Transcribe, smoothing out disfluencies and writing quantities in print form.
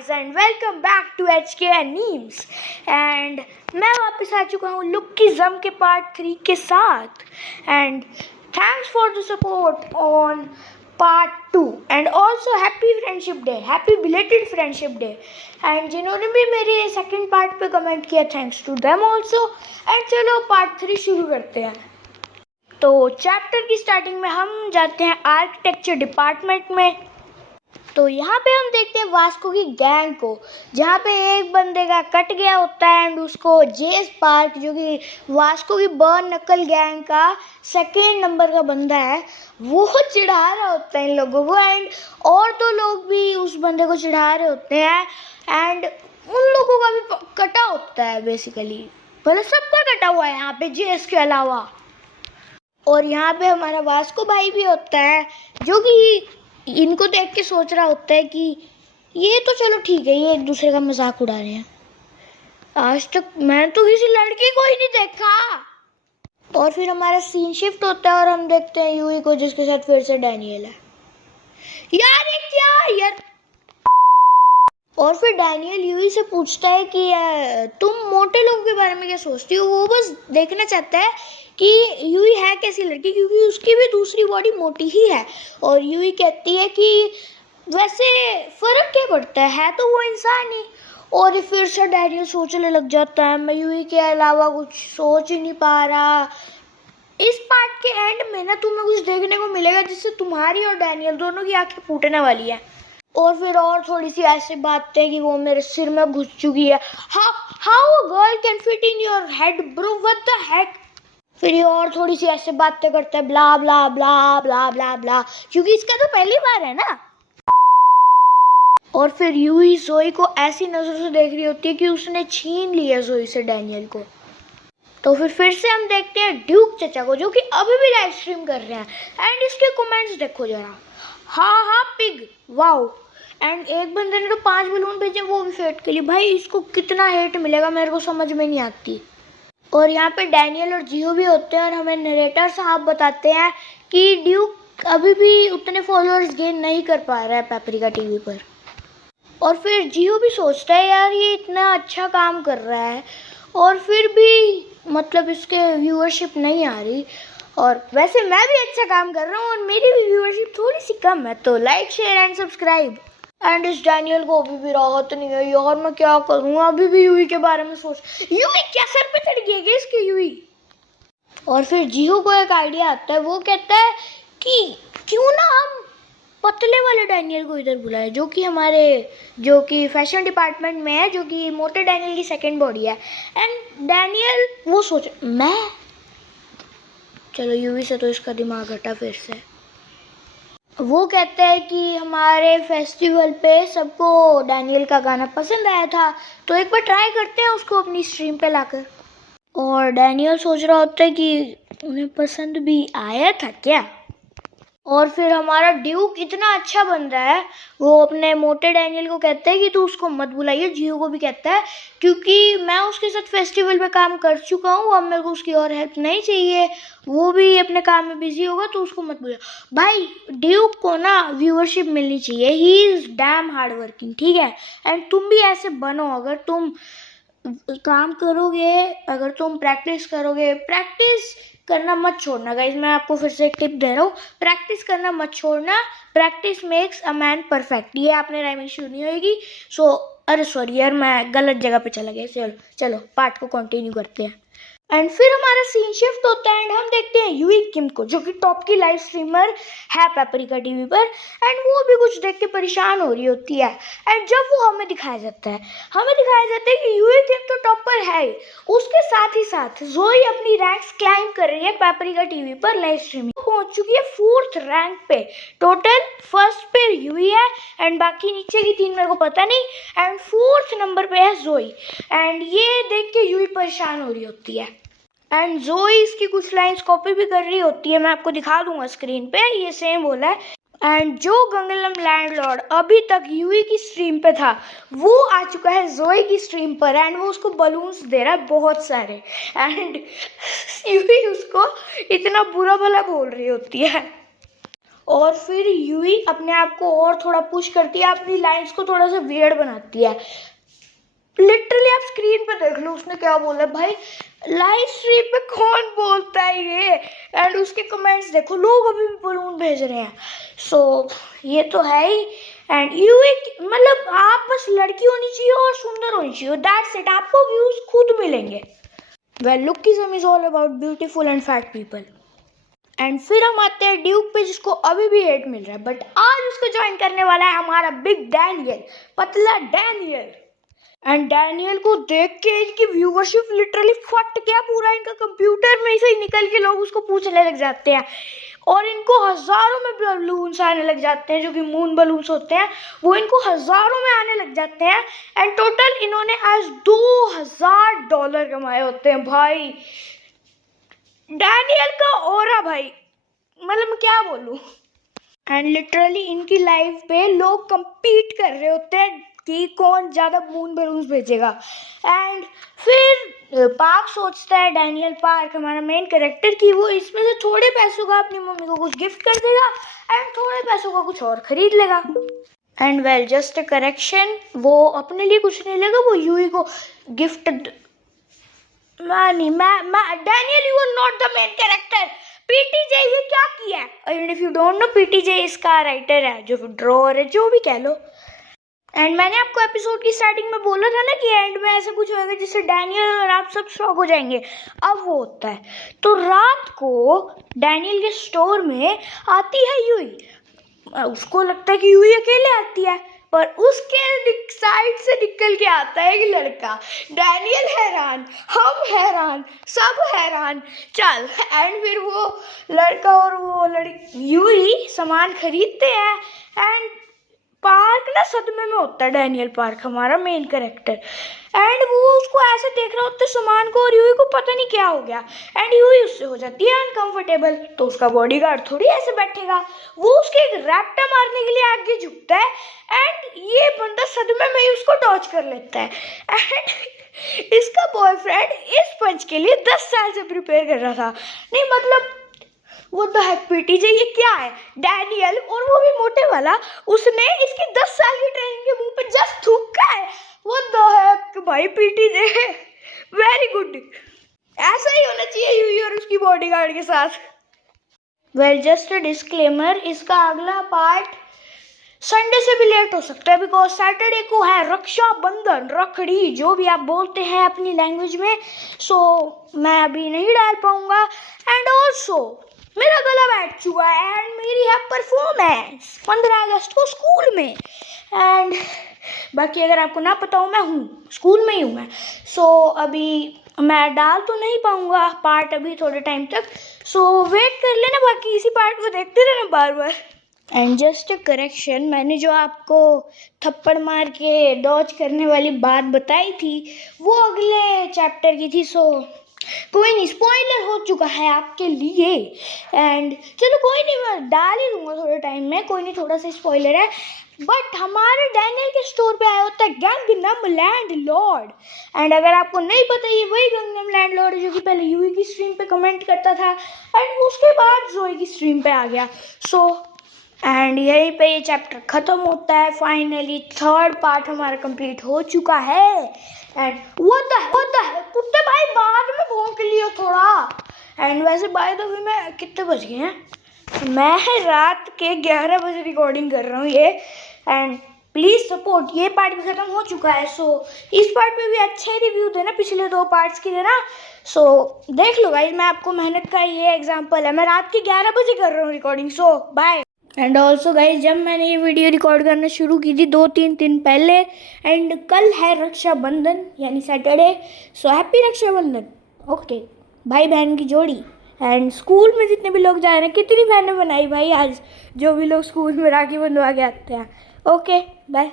guys and welcome back to HKN Memes and मैं वापस आ चुका हूँ लुक की जम के पार्ट 3 के साथ and thanks for the support on part 2 and also happy friendship day, happy belated friendship day and जिन्होंने भी मेरे सेकंड पार्ट पे कमेंट किया thanks to them also and चलो पार्ट 3 शुरू करते हैं। तो चैप्टर की स्टार्टिंग में हम जाते हैं आर्किटेक्चर डिपार्टमेंट में। तो यहाँ पे हम देखते हैं वास्को की गैंग को, जहाँ पे एक बंदे का कट गया होता है एंड उसको जेस पार्क जो कि वास्को की बर्न नकल गैंग का सेकेंड नंबर का बंदा है वो चिढ़ा रहा होता है इन लोगों को एंड और तो लोग भी उस बंदे को चिढ़ा रहे होते हैं एंड उन लोगों का भी कटा होता है बेसिकली, मतलब सबका कटा हुआ है यहाँ पे जेस के अलावा। और यहाँ पे हमारा वास्को भाई भी होता है जो कि इनको देख के सोच रहा होता है कि ये तो चलो ठीक है, ये एक दूसरे का मजाक उड़ा रहे हैं, आज तक मैं तो किसी लड़की को ही नहीं देखा। और फिर हमारा सीन शिफ्ट होता है और हम देखते हैं यूई को जिसके साथ फिर से डैनियल है। यार ये क्या यार। और फिर डैनियल यूई से पूछता है कि तुम मोटे लोगों के बारे में क्या सोचती हो। वो बस देखना चाहता है कि यूई है कैसी लड़की, क्योंकि उसकी भी दूसरी बॉडी मोटी ही है। और यूई कहती है कि वैसे फर्क क्या पड़ता है तो वो इंसान ही। और फिर से डैनियल सोचने लग जाता है मैं यूई के अलावा कुछ सोच ही नहीं पा रहा। इस पार्ट के एंड में ना तुम्हें कुछ देखने को मिलेगा जिससे तुम्हारी और डैनियल दोनों की आंखें फूटने वाली है। और फिर और थोड़ी सी ऐसी बात है कि वो मेरे सिर में घुस चुकी है। How girl can fit in your head bro, what the heck. फिर ये और थोड़ी सी ऐसे बातें करता है ब्ला ब्ला ब्ला ब्ला ब्ला ब्ला, क्योंकि इसका तो पहली बार है ना। और फिर यूई जोई को ऐसी नजर से देख रही होती है कि उसने छीन लिया जोई से डैनियल को। तो फिर से हम देखते हैं ड्यूक चचा को जो कि अभी भी लाइव स्ट्रीम कर रहे हैं एंड इसके कमेंट्स देखो जरा। हाँ पिग वाओ। एंड एक बंदे ने तो 5 बलून भेजे वो भी फेट के लिए। भाई इसको कितना हेट मिलेगा मेरे को समझ में नहीं आती। और यहाँ पे डैनियल और जियो भी होते हैं और हमें नरेटर साहब बताते हैं कि ड्यूक अभी भी उतने फॉलोअर्स गेन नहीं कर पा रहा है पेपरिका टीवी पर। और फिर जियो भी सोचता है यार ये इतना अच्छा काम कर रहा है और फिर भी मतलब इसके व्यूअरशिप नहीं आ रही। और वैसे मैं भी अच्छा काम कर रहा हूँ और मेरी भी व्यूअरशिप थोड़ी सी कम है, तो like share and subscribe. And इस डैनियल को अभी भी राहत नहीं है यार, मैं क्या करूँ, अभी भी यूई के बारे में सोच। यूई क्या सर पे चढ़ गई इसके यूई। और फिर जियो को एक आइडिया आता है, वो कहता है कि क्यों ना हम पतले वाले डैनियल को इधर बुलाए जो कि फैशन डिपार्टमेंट में है, जो कि मोटे डैनियल की सेकंड बॉडी है। एंड डैनियल वो सोच मैं चलो यूवी से तो इसका दिमाग हटा। फिर से वो कहता है कि हमारे फेस्टिवल पे सबको डैनियल का गाना पसंद आया था तो एक बार ट्राई करते हैं उसको अपनी स्ट्रीम पे लाकर। और डैनियल सोच रहा होता है कि उन्हें पसंद भी आया था क्या। और फिर हमारा ड्यूक इतना अच्छा बंदा है, वो अपने मोटे डैनियल को कहता है कि तू उसको मत बुलाइए। जियो को भी कहता है क्योंकि मैं उसके साथ फेस्टिवल में काम कर चुका हूँ, अब मेरे को उसकी और हेल्प नहीं चाहिए, वो भी अपने काम में बिजी होगा तो उसको मत बुलाइए। भाई ड्यूक को ना व्यूअरशिप मिलनी चाहिए, he is dam hard working, ठीक है। एंड तुम भी ऐसे बनो, अगर तुम काम करोगे, अगर तुम प्रैक्टिस करोगे, प्रैक्टिस करना मत छोड़ना गाइज। मैं आपको फिर से एक टिप दे रहा हूँ, प्रैक्टिस करना मत छोड़ना। Practice makes a man perfect, ये आपने राइमिंग सुनी होगी। अरे सॉरी यार मैं गलत जगह पे चला गया। चलो पार्ट को कंटिन्यू करते हैं। एंड फिर हमारा सीन शिफ्ट होता है एंड हम देखते हैं यूई किम को जो कि टॉप की लाइव स्ट्रीमर है पेपरिका टीवी पर। एंड वो भी कुछ देख के परेशान हो रही होती है एंड जब वो हमें दिखाया जाता है कि यूई किम तो टॉप पर है ही, उसके साथ ही साथ जोई अपनी रैंक्स क्लाइम कर रही है पेपरिका टीवी पर लाइव स्ट्रीमिंग, पहुंच चुकी है 4th रैंक पे। टोटल फर्स्ट पे यूई है एंड बाकी नीचे की 3 मेरे को पता नहीं। एंड 4th नंबर पे है जोई एंड ये देख के यूई परेशान हो रही होती है एंड जोई इसकी कुछ लाइंस कॉपी भी कर रही होती है, मैं आपको दिखा दूंगा स्क्रीन पे, ये सेम बोला है। एंड जो गंगलम लैंडलॉर्ड अभी तक यूई की स्ट्रीम पे था वो आ चुका है जोई की स्ट्रीम पर एंड वो उसको बलून्स दे रहा है बहुत सारे एंड यूई उसको इतना बुरा भला बोल रही होती है। और फिर यूई अपने आप को और थोड़ा पुश करती है, अपनी लाइंस को थोड़ा सा वियर्ड बनाती है। लिटरली आप स्क्रीन पे देख लो उसने क्या बोला भाई, लाइव स्ट्रीम पे कौन बोलता है ये। एंड उसके कमेंट्स देखो, लोग अभी भी बलून भेज रहे हैं। सो ये तो है ही। एंड यू एक मतलब आप बस लड़की होनी चाहिए और सुंदर होनी चाहिए, दैट्स इट, आपको व्यूज खुद मिलेंगे। Well lookism is all about beautiful and fat people. And फिर हम आते हैं ड्यूक पे, जिसको अभी भी हेट मिल रहा है, बट आज उसको ज्वाइन करने वाला है हमारा बिग डैनियल, पतला डैनियल। एंड डैनियल को देख के इनकी व्यूवरशिप लिटरली फट गया पूरा, इनका कंप्यूटर में से ही निकल के लोग उसको पूछने लग जाते हैं और इनको हजारों में बलून्स आने लग जाते हैं, जो कि मून बलून्स होते हैं, वो इनको हजारों में आने लग जाते हैं। एंड टोटल इन्होंने आज $2000 कमाए होते हैं भाई। डैनियल का ओरा भाई, मतलब मैं क्या बोलूं। एंड लिटरली इनकी लाइफ पे लोग compete कर रहे होते हैं कि कौन ज़्यादा मून बलून्स भेजेगा। एंड फिर पार्क सोचता है, डैनियल पार्क हमारा मेन कैरेक्टर, कि वो इसमें से थोड़े पैसों का अपनी मम्मी को कुछ गिफ्ट कर देगा एंड थोड़े पैसों का कुछ और खरीद लेगा। And well just a correction, वो अपने लिए कुछ नहीं लेगा, वो यूई को gift. Daniel, you are not the main character. PTJ ये क्या किया है? And if you don't know, PTJ इसका राइटर है, जो ड्रॉअर है, जो भी कह लो। एंड मैंने आपको एपिसोड की स्टार्टिंग में बोला था ना कि एंड में ऐसा कुछ होगा जिससे डैनियल और आप सब शॉक हो जाएंगे। अब वो होता है। तो रात को डैनियल के स्टोर में आती है यूई। उसको लगता है कि यूई अकेले आती है, पर उसके साइड से निकल के आता है एक लड़का। डैनियल हैरान, हम हैरान, सब हैरान। चल, एंड फिर वो लड़का और वो लड़की यूई सामान खरीदते हैं। एंड पार्क ना सदमे में होता है, डैनियल पार्क हमारा मेन कैरेक्टर। एंड वो उसको ऐसे देख रहा होता है सामान को, और यूई को पता नहीं क्या हो गया। एंड यूई उससे हो जाती है अनकंफर्टेबल, तो उसका बॉडीगार्ड थोड़ी ऐसे बैठेगा, वो उसके एक रैप्टा मारने के लिए आगे झुकता है। एंड ये बंदा सदमे में ही उसको डॉच कर लेता है। एंड इसका बॉयफ्रेंड इस पंच के लिए 10 साल से प्रिपेयर कर रहा था। नहीं मतलब वो द हेक पीटीजे, ये क्या है? डैनियल, और वो भी मोटे वाला, उसने इसकी 10 साल की ट्रेनिंग के मुंह पे जस्ट थूका है। वो द हेक भाई पीटीजे, वेरी गुड। ऐसा ही होना चाहिए यूई और उसकी बॉडीगार्ड के साथ। वेल जस्ट अ डिस्क्लेमर, इसका अगला पार्ट संडे से भी लेट हो सकता है, बिकॉज सैटरडे को है रक्षाबंधन, रखड़ी, जो भी आप बोलते हैं अपनी लैंग्वेज में। सो मैं अभी नहीं डाल पाऊंगा। एंड ऑल्सो मेरा गला बैठ चुका है एंड मेरी है परफॉर्मेंस 15 अगस्त को स्कूल में। एंड बाकी अगर आपको ना पता हो, मैं हूँ स्कूल में ही हूँ मैं। सो अभी मैं डाल तो नहीं पाऊँगा पार्ट अभी थोड़े टाइम तक। सो वेट कर लेना, बाकी इसी पार्ट को देखते रहना बार बार। एंड जस्ट अ करेक्शन, मैंने जो आपको थप्पड़ मार के डॉच करने वाली बात बताई थी, वो अगले चैप्टर की थी। सो कोई नहीं, स्पॉइलर हो चुका है आपके लिए। एंड चलो कोई नहीं, मैं डाल ही दूंगा थोड़े टाइम में, कोई नहीं, थोड़ा सा स्पॉइलर है। बट हमारे डैनियल के स्टोर पे आया होता है गंगनम लैंडलॉर्ड। एंड अगर आपको नहीं पता, ये वही गंगनम लैंडलॉर्ड है जो कि पहले यूई की स्ट्रीम पे कमेंट करता था एंड उसके बाद जोई की स्ट्रीम पे आ गया। सो एंड यहीं पे ये चैप्टर ख़त्म होता है फाइनली। थर्ड पार्ट हमारा कंप्लीट हो चुका है। एंड what the कुत्ते भाई बाद में भौंक लियो थोड़ा। एंड वैसे बाय द वे मैं कितने बज गए हैं? मैं रात के 11 बजे रिकॉर्डिंग कर रहा हूँ ये। एंड प्लीज़ सपोर्ट, ये पार्ट भी ख़त्म हो चुका है। सो इस पार्ट में भी अच्छे रिव्यू देना, पिछले 2 पार्ट्स की देना। सो देख लो गाइस, मैं आपको मेहनत का ये एग्जाम्पल है, मैं रात के 11 बजे कर रहा हूँ recording. So bye. And also guys, जब मैंने ये वीडियो रिकॉर्ड करना शुरू की थी 2-3 दिन पहले, एंड कल है रक्षाबंधन यानी Saturday. So happy Rakshabandhan. Okay, भाई बहन की जोड़ी। एंड स्कूल में जितने भी लोग जा रहे हैं, कितनी बहनें बनाई भाई आज, जो भी लोग स्कूल में राखी बंधवा के आते हैं। Okay bye.